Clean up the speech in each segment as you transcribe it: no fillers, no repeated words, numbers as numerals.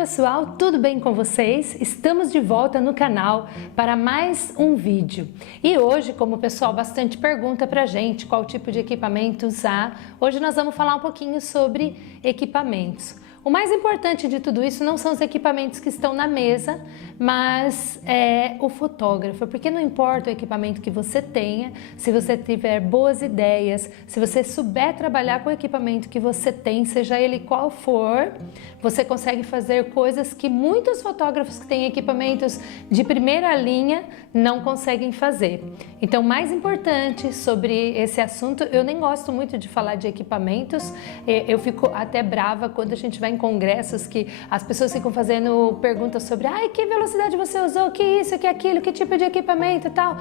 pessoal, tudo bem com vocês? Estamos de volta no canal para mais um vídeo. E hoje, como o pessoal bastante pergunta pra gente qual tipo de equipamento usar, hoje nós vamos falar um pouquinho sobre equipamentos. O mais importante de tudo isso não são os equipamentos que estão na mesa, mas é o fotógrafo, porque não importa o equipamento que você tenha, se você tiver boas ideias, se você souber trabalhar com o equipamento que você tem, seja ele qual for, você consegue fazer coisas que muitos fotógrafos que têm equipamentos de primeira linha não conseguem fazer. Então, mais importante sobre esse assunto, eu nem gosto muito de falar de equipamentos, eu fico até brava quando a gente vai em congressos que as pessoas ficam fazendo perguntas sobre que velocidade você usou, que isso, que aquilo, que tipo de equipamento e tal.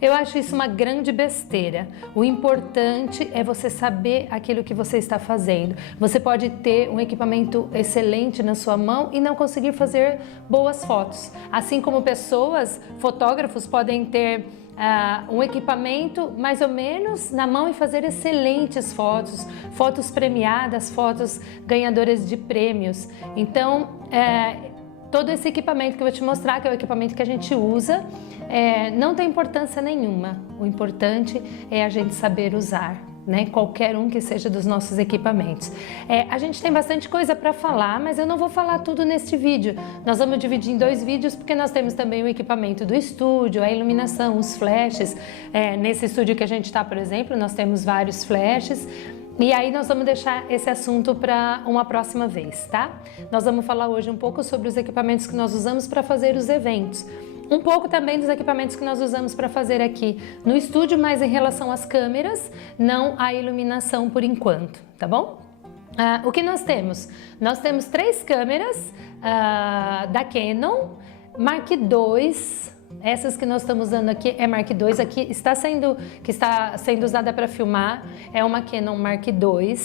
Eu acho isso uma grande besteira. O importante é você saber aquilo que você está fazendo. Você pode ter um equipamento excelente na sua mão e não conseguir fazer boas fotos. Assim como pessoas, fotógrafos podem ter um equipamento mais ou menos na mão e fazer excelentes fotos, fotos premiadas, fotos ganhadoras de prêmios. Então, todo esse equipamento que eu vou te mostrar, que é o equipamento que a gente usa, não tem importância nenhuma. O importante é a gente saber usar, né? Qualquer um que seja dos nossos equipamentos. A gente tem bastante coisa para falar, mas eu não vou falar tudo neste vídeo. Nós vamos dividir em dois vídeos, porque nós temos também o equipamento do estúdio, a iluminação, os flashes. Nesse estúdio que a gente está, por exemplo, nós temos vários flashes. E aí nós vamos deixar esse assunto para uma próxima vez, tá? Nós vamos falar hoje um pouco sobre os equipamentos que nós usamos para fazer os eventos. Um pouco também dos equipamentos que nós usamos para fazer aqui no estúdio, mas em relação às câmeras, não à iluminação por enquanto, tá bom? O que nós temos? Nós temos 3 câmeras da Canon, Mark II. Essas que nós estamos usando aqui é Mark II, aqui está sendo usada para filmar, é uma Canon Mark II.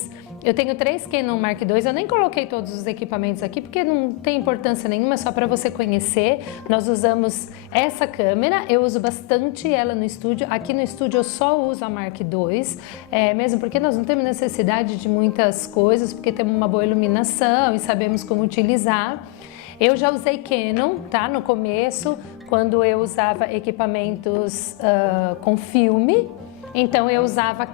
Eu tenho 3 Canon Mark II, eu nem coloquei todos os equipamentos aqui porque não tem importância nenhuma, é só para você conhecer. Nós usamos essa câmera, eu uso bastante ela no estúdio. Aqui no estúdio eu só uso a Mark II, mesmo porque nós não temos necessidade de muitas coisas, porque temos uma boa iluminação e sabemos como utilizar. Eu já usei Canon, tá? No começo, quando eu usava equipamentos com filme, então eu usava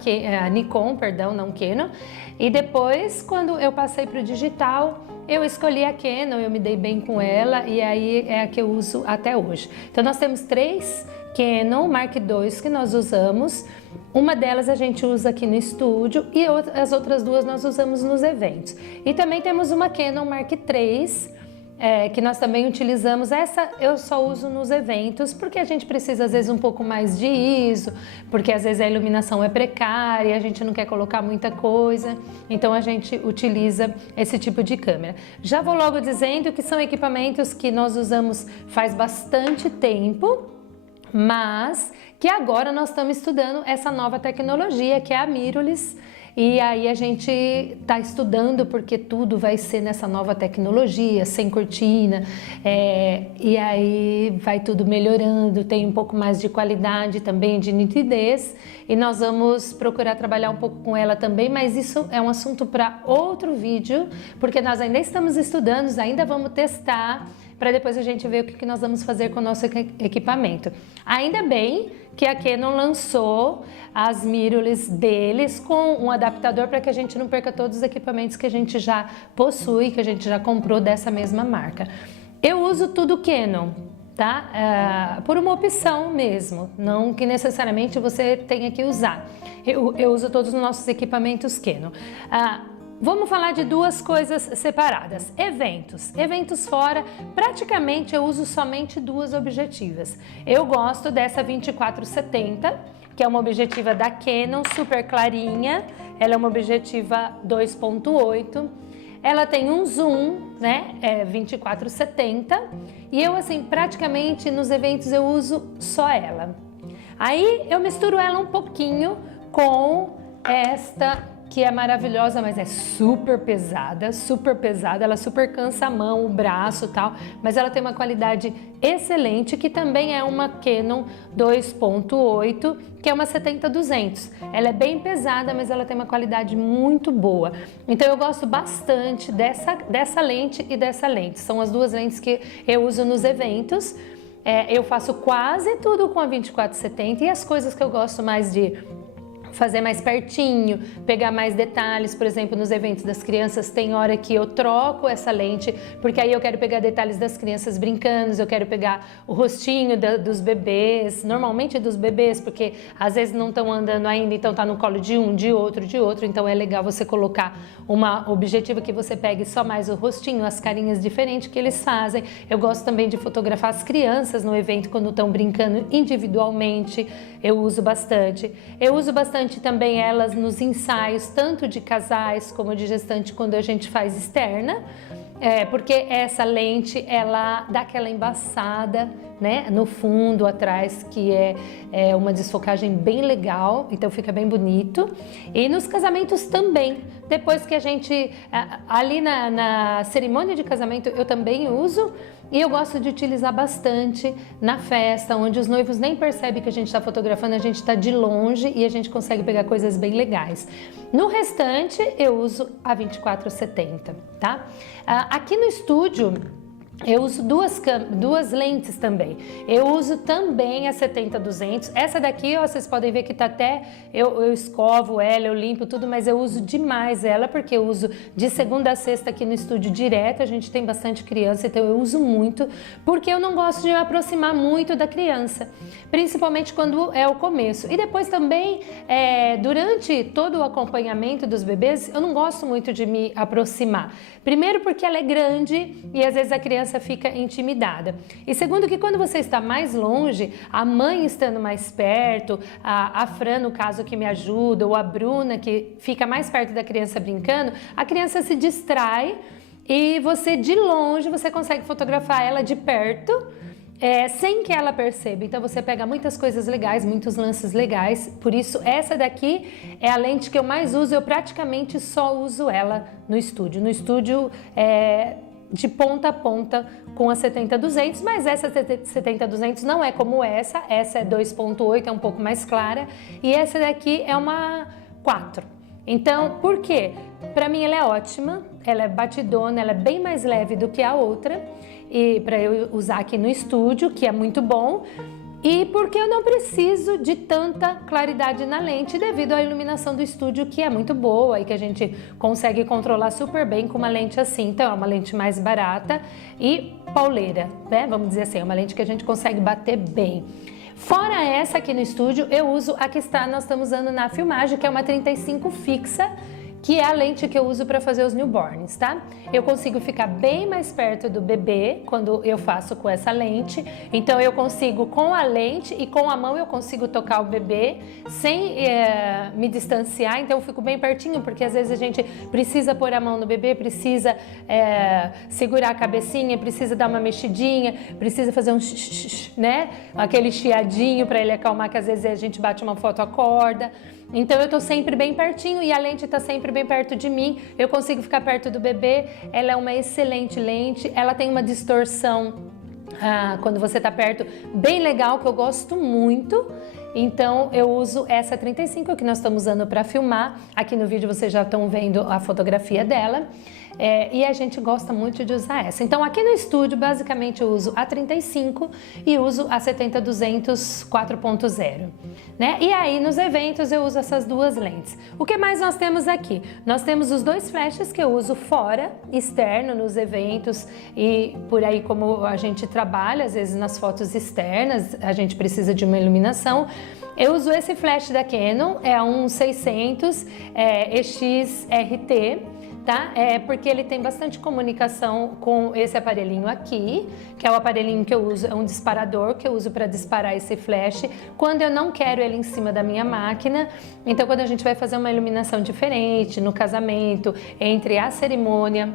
Nikon, perdão, não Canon. E depois, quando eu passei para o digital, eu escolhi a Canon, eu me dei bem com ela e aí é a que eu uso até hoje. Então nós temos 3 Canon Mark II que nós usamos. Uma delas a gente usa aqui no estúdio e as outras 2 nós usamos nos eventos. E também temos uma Canon Mark III, que nós também utilizamos. Essa eu só uso nos eventos, porque a gente precisa às vezes um pouco mais de ISO, porque às vezes a iluminação é precária, a gente não quer colocar muita coisa, então a gente utiliza esse tipo de câmera. Já vou logo dizendo que são equipamentos que nós usamos faz bastante tempo, mas que agora nós estamos estudando essa nova tecnologia que é a mirrorless. E aí a gente está estudando porque tudo vai ser nessa nova tecnologia, sem cortina, e aí vai tudo melhorando, tem um pouco mais de qualidade também, de nitidez, e nós vamos procurar trabalhar um pouco com ela também, mas isso é um assunto para outro vídeo, porque nós ainda estamos estudando, ainda vamos testar, para depois a gente ver o que nós vamos fazer com o nosso equipamento. Ainda bem que a Canon lançou as mirrorless deles com um adaptador para que a gente não perca todos os equipamentos que a gente já possui, que a gente já comprou dessa mesma marca. Eu uso tudo Canon, tá? Por uma opção mesmo, não que necessariamente você tenha que usar. Eu uso todos os nossos equipamentos Canon. Vamos falar de 2 coisas separadas. Eventos fora, praticamente eu uso somente 2 objetivas. Eu gosto dessa 24-70, que é uma objetiva da Canon, super clarinha. Ela é uma objetiva 2.8. Ela tem um zoom, né, 24-70. E eu, assim, praticamente nos eventos eu uso só ela. Aí eu misturo ela um pouquinho com esta que é maravilhosa, mas é super pesada, ela super cansa a mão, o braço e tal, mas ela tem uma qualidade excelente, que também é uma Canon 2.8, que é uma 70-200. Ela é bem pesada, mas ela tem uma qualidade muito boa. Então eu gosto bastante dessa lente e dessa lente. São as duas lentes que eu uso nos eventos. Eu faço quase tudo com a 24-70, e as coisas que eu gosto mais de fazer mais pertinho, pegar mais detalhes, por exemplo, nos eventos das crianças tem hora que eu troco essa lente, porque aí eu quero pegar detalhes das crianças brincando, eu quero pegar o rostinho dos bebês, normalmente dos bebês, porque às vezes não estão andando ainda, então tá no colo de um, de outro, então é legal você colocar uma objetiva que você pegue só mais o rostinho, as carinhas diferentes que eles fazem. Eu gosto também de fotografar as crianças no evento quando estão brincando individualmente, eu uso bastante. Eu uso bastante também elas nos ensaios, tanto de casais como de gestante, quando a gente faz externa, porque essa lente, ela dá aquela embaçada, né, no fundo, atrás, que é uma desfocagem bem legal, então fica bem bonito. E nos casamentos também, depois que a gente, ali na cerimônia de casamento, eu também uso, e eu gosto de utilizar bastante na festa, onde os noivos nem percebem que a gente está fotografando, a gente está de longe e a gente consegue pegar coisas bem legais. No restante, eu uso a 24-70, tá? Aqui no estúdio, eu uso duas lentes também. Eu uso também a 70-200. Essa daqui, ó, vocês podem ver que tá até... Eu escovo ela, eu limpo tudo, mas eu uso demais ela, porque eu uso de segunda a sexta aqui no estúdio direto. A gente tem bastante criança, então eu uso muito, porque eu não gosto de me aproximar muito da criança, principalmente quando é o começo. E depois também, durante todo o acompanhamento dos bebês, eu não gosto muito de me aproximar. Primeiro porque ela é grande e às vezes a criança fica intimidada. E segundo que quando você está mais longe, a mãe estando mais perto, a Fran, no caso, que me ajuda, ou a Bruna, que fica mais perto da criança brincando, a criança se distrai e você, de longe, você consegue fotografar ela de perto, sem que ela perceba. Então você pega muitas coisas legais, muitos lances legais. Por isso essa daqui é a lente que eu mais uso. Eu praticamente só uso ela no estúdio. No estúdio de ponta a ponta com a 70-200, mas essa 70-200 não é como essa é 2.8, é um pouco mais clara, e essa daqui é uma 4. Então, por quê? Para mim ela é ótima, ela é batidona, ela é bem mais leve do que a outra, e para eu usar aqui no estúdio, que é muito bom, e porque eu não preciso de tanta claridade na lente devido à iluminação do estúdio, que é muito boa e que a gente consegue controlar super bem com uma lente assim. Então é uma lente mais barata e pauleira, né? Vamos dizer assim, é uma lente que a gente consegue bater bem. Fora essa aqui no estúdio, eu uso a que nós estamos usando na filmagem, que é uma 35 fixa, que é a lente que eu uso para fazer os newborns, tá? Eu consigo ficar bem mais perto do bebê quando eu faço com essa lente, então eu consigo, com a lente e com a mão, eu consigo tocar o bebê sem me distanciar, então eu fico bem pertinho, porque às vezes a gente precisa pôr a mão no bebê, precisa segurar a cabecinha, precisa dar uma mexidinha, precisa fazer um né? Aquele chiadinho para ele acalmar, que às vezes a gente bate uma foto, acorda. Então eu tô sempre bem pertinho e a lente tá sempre bem perto de mim, eu consigo ficar perto do bebê. Ela é uma excelente lente, ela tem uma distorção quando você tá perto bem legal, que eu gosto muito. Então eu uso essa 35 que nós estamos usando para filmar. Aqui no vídeo vocês já estão vendo a fotografia dela. E a gente gosta muito de usar essa. Então aqui no estúdio basicamente eu uso a 35 e uso a 70-200 4.0, né? E aí nos eventos eu uso essas duas lentes. O que mais nós temos aqui? Nós temos os dois flashes que eu uso fora, externo, nos eventos e por aí como a gente trabalha, às vezes nas fotos externas a gente precisa de uma iluminação. Eu uso esse flash da Canon, é um 600 EX-RT, tá? Porque ele tem bastante comunicação com esse aparelhinho aqui, que é o aparelhinho que eu uso, é um disparador que eu uso para disparar esse flash quando eu não quero ele em cima da minha máquina. Então quando a gente vai fazer uma iluminação diferente no casamento, entre a cerimônia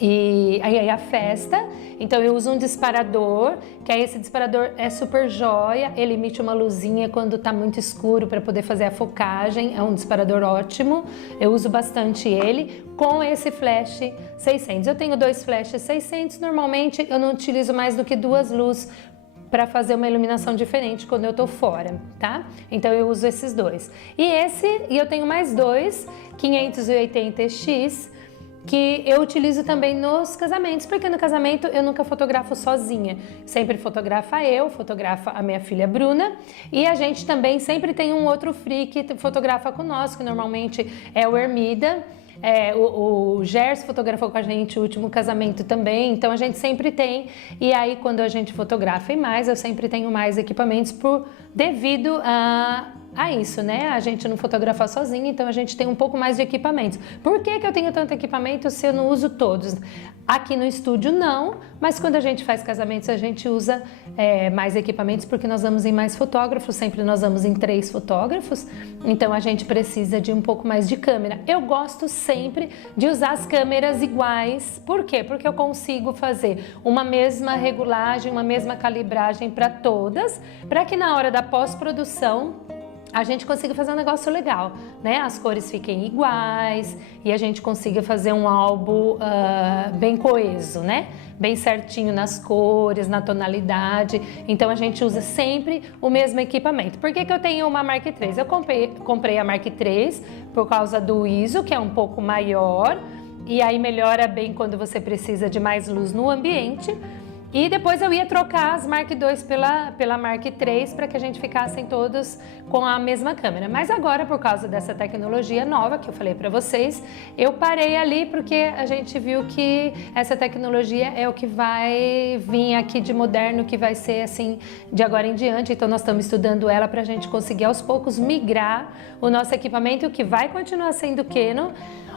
E aí a festa, então eu uso um disparador, que aí esse disparador é super joia, ele emite uma luzinha quando tá muito escuro para poder fazer a focagem, é um disparador ótimo, eu uso bastante ele com esse flash 600. Eu tenho 2 flashes 600, normalmente eu não utilizo mais do que 2 luzes para fazer uma iluminação diferente quando eu tô fora, tá? Então eu uso esses 2. E eu tenho mais 2 580x, que eu utilizo também nos casamentos, porque no casamento eu nunca fotografo sozinha, sempre fotografa eu, fotografa a minha filha Bruna, e a gente também sempre tem um outro free que fotografa conosco, que normalmente é o Hermida. O Gerson fotografou com a gente o último casamento também, então a gente sempre tem, e aí quando a gente fotografa e mais, eu sempre tenho mais equipamentos devido a isso, né? A gente não fotografa sozinho, então a gente tem um pouco mais de equipamentos. Por que que eu tenho tanto equipamento se eu não uso todos? Aqui no estúdio não, mas quando a gente faz casamentos a gente usa mais equipamentos porque nós vamos em mais fotógrafos, sempre nós vamos em 3 fotógrafos, então a gente precisa de um pouco mais de câmera. Eu gosto sempre de usar as câmeras iguais, por quê? Porque eu consigo fazer uma mesma regulagem, uma mesma calibragem para todas, para que na hora da pós-produção a gente consiga fazer um negócio legal, né? As cores fiquem iguais e a gente consiga fazer um álbum bem coeso, né? Bem certinho nas cores, na tonalidade. Então a gente usa sempre o mesmo equipamento. Por que que eu tenho uma Mark III? Eu comprei a Mark III por causa do ISO, que é um pouco maior, e aí melhora bem quando você precisa de mais luz no ambiente. E depois eu ia trocar as Mark II pela Mark III para que a gente ficassem todos com a mesma câmera. Mas agora, por causa dessa tecnologia nova que eu falei para vocês, eu parei ali porque a gente viu que essa tecnologia é o que vai vir aqui de moderno, que vai ser assim de agora em diante. Então nós estamos estudando ela para a gente conseguir aos poucos migrar o nosso equipamento, que vai continuar sendo Canon.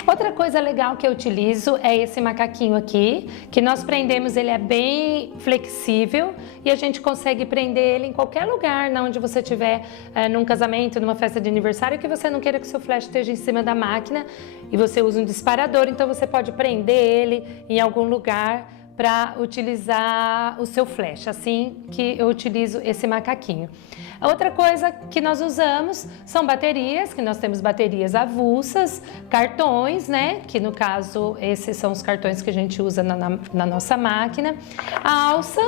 Outra coisa legal que eu utilizo é esse macaquinho aqui, que nós prendemos, ele é bem flexível e a gente consegue prender ele em qualquer lugar, onde você estiver, num casamento, numa festa de aniversário, que você não queira que o seu flash esteja em cima da máquina e você usa um disparador, então você pode prender ele em algum lugar para utilizar o seu flash, assim que eu utilizo esse macaquinho. A outra coisa que nós usamos são baterias, que nós temos baterias avulsas, cartões, né, que no caso esses são os cartões que a gente usa na nossa máquina, a alça,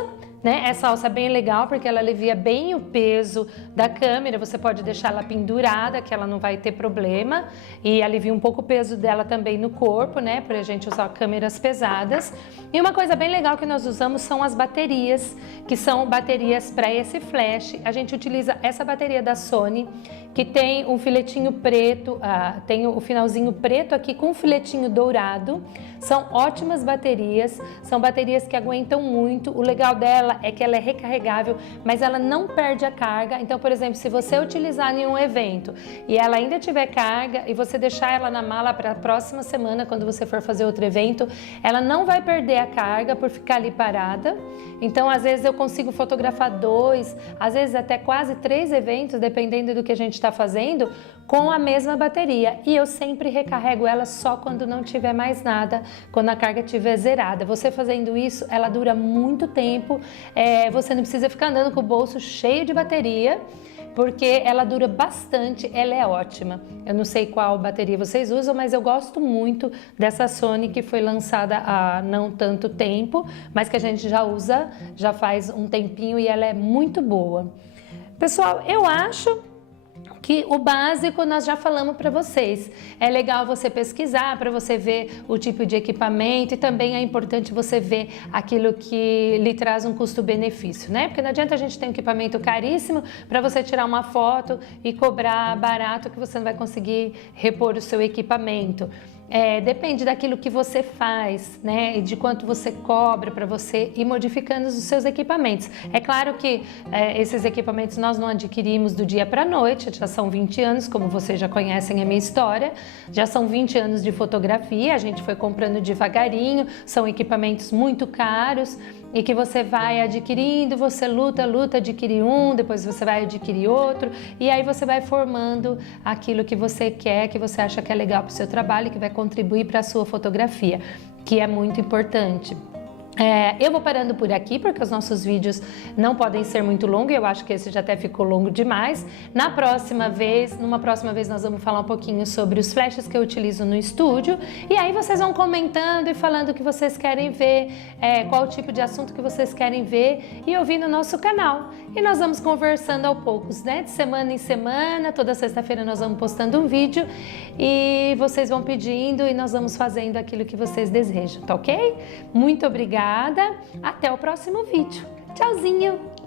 né? Essa alça é bem legal porque ela alivia bem o peso da câmera, você pode deixar ela pendurada que ela não vai ter problema e alivia um pouco o peso dela também no corpo, né? Pra gente usar câmeras pesadas. E uma coisa bem legal que nós usamos são as baterias, que são baterias para esse flash. A gente utiliza essa bateria da Sony, que tem um filetinho preto, tem o finalzinho preto aqui com um filetinho dourado. São ótimas baterias, são baterias que aguentam muito. O legal dela é que ela é recarregável, mas ela não perde a carga. Então, por exemplo, se você utilizar em um evento e ela ainda tiver carga e você deixar ela na mala para a próxima semana, quando você for fazer outro evento, ela não vai perder a carga por ficar ali parada. Então, às vezes eu consigo fotografar 2, às vezes até quase 3 eventos, dependendo do que a gente está fazendo, com a mesma bateria. E eu sempre recarrego ela só quando não tiver mais nada, quando a carga estiver zerada. Você fazendo isso, ela dura muito tempo. Você não precisa ficar andando com o bolso cheio de bateria, porque ela dura bastante, ela é ótima. Eu não sei qual bateria vocês usam, mas eu gosto muito dessa Sony, que foi lançada há não tanto tempo, mas que a gente já usa já faz um tempinho e ela é muito boa. Pessoal, eu acho que o básico nós já falamos para vocês. É legal você pesquisar para você ver o tipo de equipamento e também é importante você ver aquilo que lhe traz um custo-benefício, né? Porque não adianta a gente ter um equipamento caríssimo para você tirar uma foto e cobrar barato que você não vai conseguir repor o seu equipamento. Depende daquilo que você faz, né, e de quanto você cobra para você ir modificando os seus equipamentos. É claro que esses equipamentos nós não adquirimos do dia para a noite, já são 20 anos, como vocês já conhecem a minha história, já são 20 anos de fotografia, a gente foi comprando devagarinho, são equipamentos muito caros e que você vai adquirindo, você luta, adquire um, depois você vai adquirir outro e aí você vai formando aquilo que você quer, que você acha que é legal para o seu trabalho, que vai contribuir para a sua fotografia. que é muito importante. Eu vou parando por aqui porque os nossos vídeos não podem ser muito longos, eu acho que esse já até ficou longo demais. Numa próxima vez nós vamos falar um pouquinho sobre os flashes que eu utilizo no estúdio e aí vocês vão comentando e falando o que vocês querem ver, qual tipo de assunto que vocês querem ver e ouvir no nosso canal. E nós vamos conversando aos poucos, né? De semana em semana, toda sexta-feira nós vamos postando um vídeo e vocês vão pedindo e nós vamos fazendo aquilo que vocês desejam, tá ok? Muito obrigada, até o próximo vídeo. Tchauzinho!